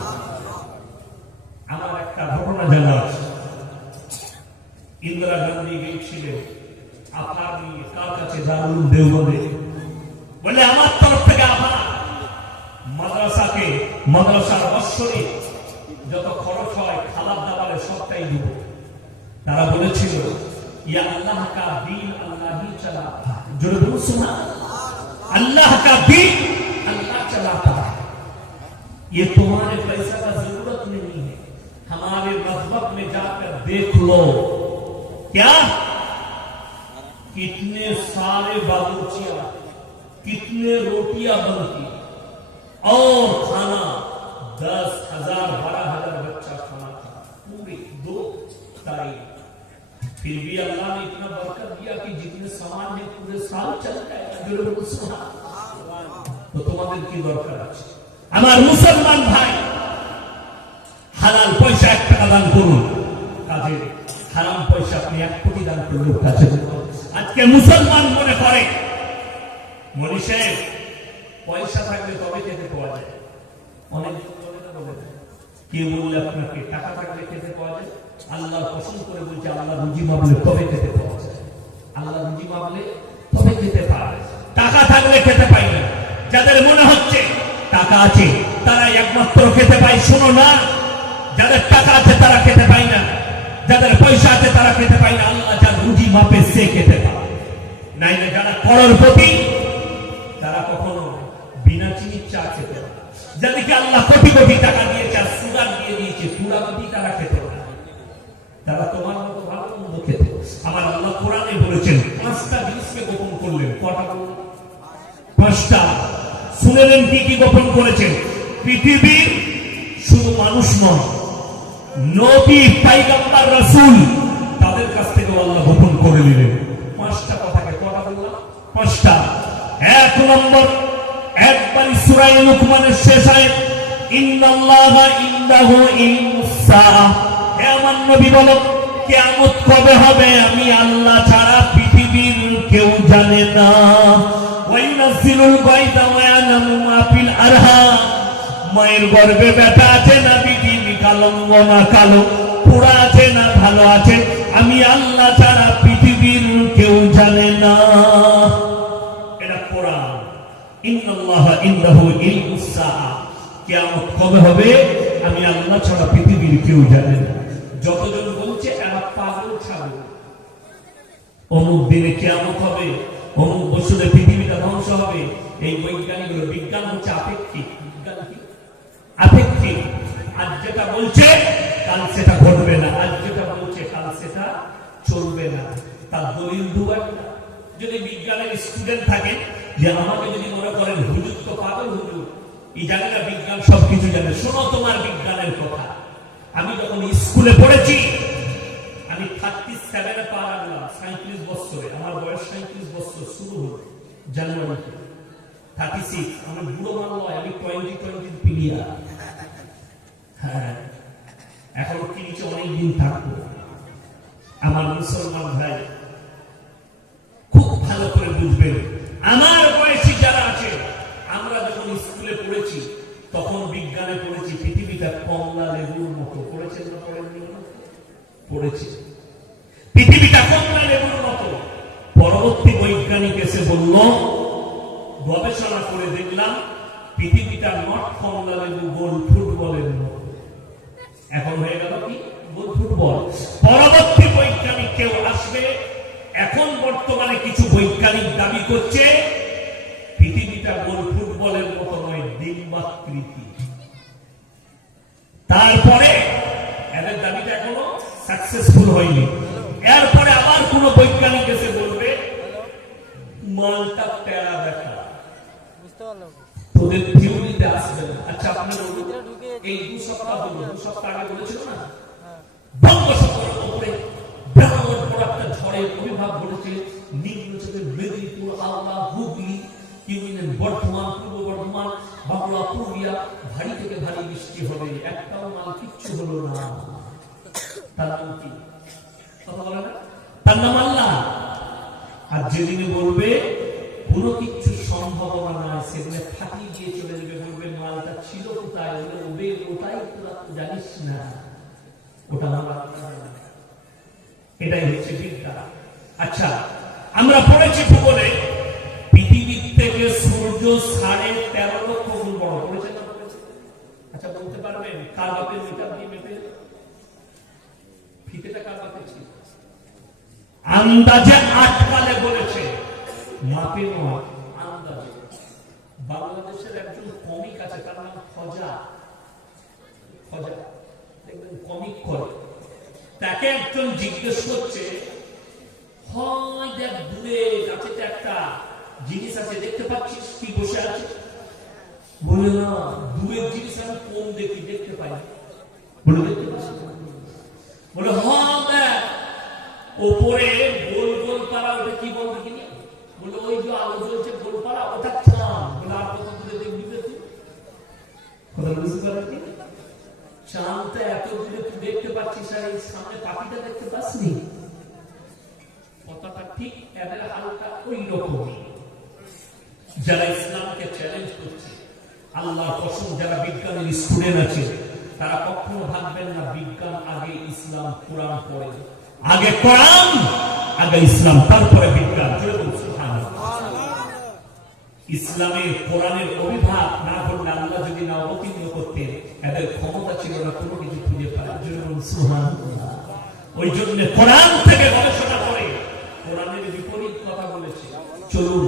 আমার একটা ঘটনা জানা আছে। ইন্দিরা গান্ধী গিয়েছিলেন আফার নিয়ে কার কাছে দারুল দেওবন্দে বলে আমার তরফ থেকে আফা মাদ্রাসার বৎসরে যত খরচ হয় খাবার দাবারে সবটাই দিব। তারা বলেছিল ইয়া আল্লাহ কা দিন আল্লাহ হি চালাতা জোরে বলুন সুবহানাল্লাহ अल्लाह का दीन अल्लाह चलाता है, ये तुम्हारे पैसा का जरूरत नहीं है, हमारे मजहब में जाकर देख लो क्या कितने सारे बाबूचियां कितने रोटियां बनती और खाना 10,000 12,000 बच्चा खाना था पूरी 2 टाइम। फिर भी अल्लाह ने इतना बरकत दिया कि जितने सामान है पूरे साल चल जाएगा। तो তোমাদের কি দরকার আছে? আমার মুসলমান ভাই হালাল পয়সা 1 টাকা দান করুন কাজে, হারাম পয়সা আপনি 1 কোটি দান করুন কাজে। আজকে মুসলমান মনে করে মনীষে পয়সা থাকলে তবে খেতে পাওয়া যায়। অনেক কে বললে আপনাকে টাকা থাকলে খেতে পাওয়া যায়? আল্লাহ পছন্দ করে বলছে আল্লাহ রুজি মাপলে তবে খেতে পাওয়া যায়, আল্লাহ রুজি মাপলে তবে খেতে পায়, টাকা থাকলে খেতে পাই না। যাদের মনে হচ্ছে টাকা আছে তারাই একমাত্র খেতে পায়, শোনো না, যাদের টাকা আছে তারা খেতে পায় না, যাদের পয়সা আছে তারা খেতে পায় না, আল্লাহ যার রুজি মাপে সে খেতে পায়। নাইলে যারা করোড়পতি তারা কখনো বিনা চিনির চা খেতে পায়। যাদেরকে আল্লাহ কোটি কোটি টাকা দিয়েছে আর সুগার দিয়ে দিয়েছে পুরাপতি তারা খেতে পায়, তারা তোমার মতো ভালো মন্দ খেতে। আমার আল্লাহ কোরআনে বলেছেন 5টা জিনিসকে গোপন করলেন। কটা? 5টা। শুনেলেন কি কি গোপন করেছেন? পৃথিবীর শুধু মানুষ নয়, নবী পয়গম্বর রাসূল তাদের কাছ থেকে আল্লাহ গোপন করে নিলেন 5টা কথাকে। কটা বললাম? 5টা। 1 নম্বর একবারই সূরা লুকমানের শেষ আয়াত ইন্নাল্লাহা ইনদাহু ইলমুস সাআ। হে আমার নবী বলো কিয়ামত কবে হবে আমি আল্লাহ ছাড়া পৃথিবীর কেউ জানে না। ওয়াইনাজিলুল গায়দা ওয়া ইয়ালামু মা ফিল আরহাম। মায়ের গর্ভে বেটা আছে না পৃথিবী কালঙ্গ না কালো, পুরা আছে না ভালো আছে, আমি আল্লাহ ছাড়া পৃথিবীর কেউ জানে না। এটা কোরআন। ইন্নাল্লাহা ইনদাহু ইলমুস সাআ। কিয়ামত কবে হবে আমি আল্লাহ ছাড়া পৃথিবীর কেউ জানে না। যতজন বলছে এরা পাগল ছাগল, অমুক দিনে কিয়ামত হবে, অমুক বছরে পৃথিবীটা ধ্বংস হবে, এই বৈজ্ঞানিকগুলো, বিজ্ঞান হচ্ছে আপেক্ষিক। বিজ্ঞান কি? আপেক্ষিক। আজ যেটা বলছে কাল সেটা ঘটবে না, আজ যেটা বলছে কাল সেটা চলবে না। তার দলিল দুয়াটা। যদি বিজ্ঞানের স্টুডেন্ট থাকে যে আমাকে যদি মনে করেন হুজুর তো পাগল, হুজুর এই জানে না বিজ্ঞান সবকিছু জানে, শোনো তোমার বিজ্ঞানের কথা। আমি যখন স্কুলে পড়েছি আমি 37-এ পা রাখলাম, 37 বছরে, আমার বয়স 37 বছর শুরু হলো জানুয়ারিতে। 36 আমার বুড়ো মান নয়, আমি 20 পিলিয়া। হ্যাঁ, এখন কি নিচে অনেকদিন থাকবো। আমার মুসলমান ভাই খুব ভালো করে বুঝবেন, আমার বয়সী যারা আছে, আমরা যখন স্কুলে পড়েছি তখন বিজ্ঞানে পড়েছি পৃথিবীটা কমলা লেবুর মতো। পড়েছেন না? পড়েননি? পড়েছি। পৃথিবীটা কমলা লেবুর মতো। পরবর্তী বৈজ্ঞানিক এসে বলল, গবেষণা করে দেখলাম পৃথিবীটা নট কমলা লেবু, গোল ফুটবলের মতো। এখন হয়ে গেল কি? গোল ফুটবল। পরবর্তী বৈজ্ঞানিক কেউ আসবে, এখন বর্তমানে কিছু বৈজ্ঞানিক দাবি করছে পৃথিবীটা গোল ফুটবলের মতো নয়, ডিম্বাকৃতি। তারপরে এদের দাবিটা এখনো সাকসেসফুল হয়নি। এরপরে আবার কোন বৈজ্ঞানিক এসে বলবে মালটা টেরা দেখা, তোদের থিওরিতে আসবে না। আচ্ছা আপনি বলুন, এই 2 সপ্তাহ হলো, 2 সপ্তাহ আগে বলেছিল না বঙ্গোপসাগরের উপরে বিরাট বড় একটা ঝড়ের অভিভাব ঘটেছে, নিম্নচাপের মেদিনীপুর, হাওড়া, হুগলি, ইউনিয়ন বর্ধমান, পূর্ব বর্ধমান, বাংলা, পুরুলিয়া ভারী থেকে ভারী বৃষ্টি হবে, একটাও মাল কিচ্ছু হলো না। তার নাম কি? কথা বলে না? তার নাম আল্লাহ। আর যেদিনে বলবে পুরো কিচ্ছু সম্ভাবনা নয়, সেদিনে ফাটিয়ে দিয়ে চলে যাবে, বলবে মালটা ছিল কোথায়, ওটাই তোরা জানিস না, ওটা আমার। এটাই হচ্ছে বিজ্ঞান। আচ্ছা আমরা পড়েছি ভূগোলে পৃথিবীর থেকে সূর্য 13.5 লক্ষ গুণ বড়। পড়েছেন না? আচ্ছা বলতে পারবেন কার বাপের মিটার দিয়ে মেপে ফিতেটা কার বাপের ছিল? আন্দাজে 8 কালে বলেছে, মাপে নয় আন্দাজে। বাংলাদেশের একজন কমিক আছে, তার নাম খজা। খজা দেখবেন কমিক করে। তাকে একজন জিজ্ঞেস করছে, হয় দেখ দূরে গাছেতে একটা জিনিস আছে, দেখতে পাচ্ছিস কি বসে আছে? বলে না, দূরের জিনিস আমি কম দেখি, দেখতে পাই। বলে দেখতে পাচ্ছি? বলে হ্যাঁ দেখ ওপরে গোল গোল পাড়া, ওটা কি বল দেখিনি? বলে ওই যে আলো জ্বলছে গোল পাড়া, ওটা চাঁদ। বলে আর কত দূরে দেখবি তুই? কথা বুঝতে পারবি? চাঁদটা এত দূরে তুই দেখতে পাচ্ছিস, আর এই সামনে পাখিটা দেখতে পাসনি। কথাটা ঠিক এদের হালকা ওই রকমই। যারা ইসলামকে চ্যালেঞ্জ করছে, আল্লাহর কসম যারা বিজ্ঞানের স্টুডেন্ট আছে, তারা কখনো ভাববেন না বিজ্ঞান আগে ইসলাম, কোরআন পড়ে। আগে কোরআন, আগে ইসলাম, তারপরে বিজ্ঞান। ইসলামের কোরআনের অভিভাব না করলে, আল্লাহ যদি না অবতীর্ণ করতেন, এদের ক্ষমতা ছিল না কোনো কিছু খুঁজে পাওয়ার। ওই জন্য কোরআন থেকে গবেষণা করে কোরআনের বিপরীত কথা বলেছে। চলুন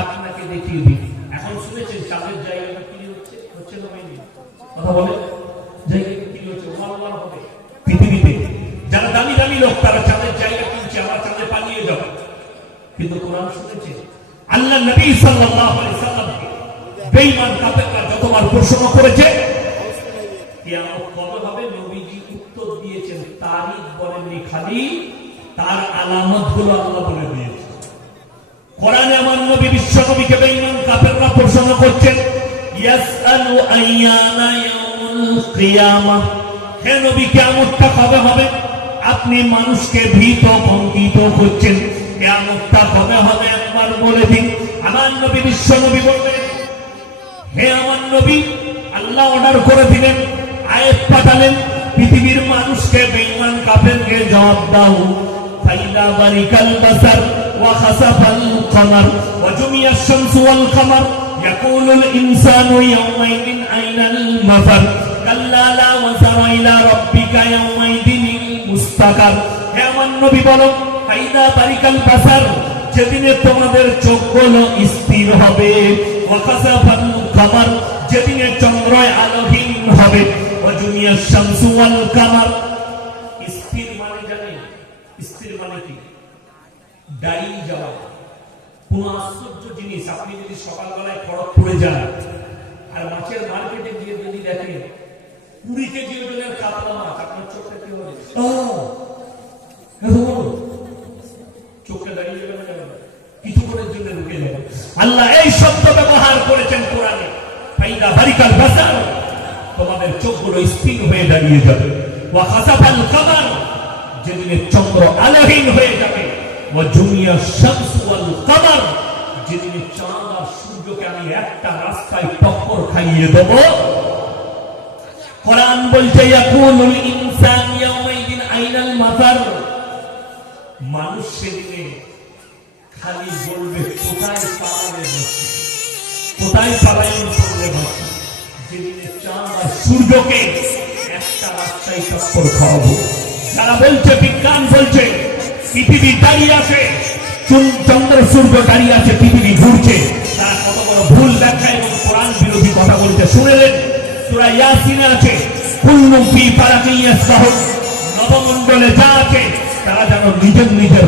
আপনাকে দেখিয়ে দিই। এখন শুনেছেন চাঁদের জায়গাটা কি হচ্ছে? হচ্ছে না হয়নি? কথা বলে জায়গাটা কি হচ্ছে? ওয়াল হবে পৃথিবীতে। যারা দামি দামি লোক তারা চাঁদের জায়গা কিনছে, আবার চাঁদে পালিয়ে যাবে। কিন্তু কোরআন শুনেছে আল্লাহ নবী সাল্লাল্লাহু আলাইহি সাল্লামকে বেঈমান কাফেররা যতবার প্রশ্ন করেছে কিয়ামত কবে হবে, নবীজি উত্তর দিয়েছেন, তারিখ বলেননি, খালি তার আলামতগুলো আল্লাহ বলে দিয়েছে। কোরআনে আমার নবী বিশ্ব নবীকে বেঈমান কাফেররা প্রশ্ন করছেন, ইয়াসআলু আইয়ানা ইয়াউমুল কিয়ামাহ, হে নবী কিয়ামতটা কবে হবে? আপনি মানুষকে ভীত ভঙ্কিত করছেন, কিয়ামতটা কবে হবে একবার বলে দিন। আমার নবী বিশ্ব নবী বললেন, হে আমার নবী, আল্লাহ অর্ডার করে দিলেন, আয়াত পাঠালেন, পৃথিবীর মানুষকে বেঈমান কাফেরকে জবাব দাও, ফাইদা বারিকাল বাসার ওয়া খাসাফাল কমার ওয়া জুমিয়াশ শামসু ওয়াল কমার ইয়াকুলুল ইনসানু ইয়াওমাইদিন আইনাল মাফার কাল্লা লা ওয়াজারা ইলা রাব্বিকা ইয়াওমাইদিনিল মুস্তাকার। হে আমার নবী বলো, ফাইদা বারিকাল বাসার, যেদিনে তোমাদের চোখগুলো স্থির হবে, ওয়া খাসাফাল কমার, যেদিনে চন্দ্র আলোহীন হবে, ওয়া জুমিয়াশ শামসু ওয়াল কমার। স্থির মানে জানেন? স্থির মানে কি? দাঁড়িয়ে যাওয়া। কোন আশ্চর্য জিনিস, আপনি যদি সকালবেলায় খড়গপুরে যান আর মাছের মার্কেটে গিয়ে যদি দেখেন 20 কেজি ওজনের কাতলা মাছ, আপনার চোখটা কি হবে? চোখটা দাঁড়িয়ে যাবে না, কিছুক্ষণের জন্য রুকে যাবে। আল্লাহ এই শব্দ ব্যবহার করেছেন কোরআনে, ফাইদা বারিকাল বাসার, তোমাদের চোখগুলো স্থির হয়ে দাঁড়িয়ে যাবে, ওয়া খাসাফাল কমার, যেদিনে চন্দ্র আলোহীন হয়ে যাবে, ওয়া জুমিয়াশ শামসু ওয়াল কমার, যেদিনে চাঁদ আর সূর্যকে আমি একটা রাস্তায় টক্কর খাইয়ে দেব। কোরআন বলছে, ইয়াকুলুল ইনসান ইয়াওমাইদিন আইনাল মাফার, মানুষ সেদিনে খালি বলবে কোথায় পালাবে বসে, কোথায় পালায়ন করবে বসে। যেদিনে চাঁদ আর সূর্যকে একটা রাস্তায় টক্কর খাওয়াবো। যারা বলছে, বিজ্ঞান বলছে পৃথিবী দাঁড়িয়ে আছে, চন্দ্র সূর্য দাঁড়িয়ে আছে, পৃথিবী ঘুরছে, তারা কত বড় ভুল ব্যাখ্যা এবং কোরআন বিরোধী কথা বলছে। শুনেলেন সূরা ইয়াসিনে আছে, কুল্লুম ফি ফালাকিন ইয়াসবাহুন, নবমণ্ডলে যা আছে তারা যেন নিজের নিজের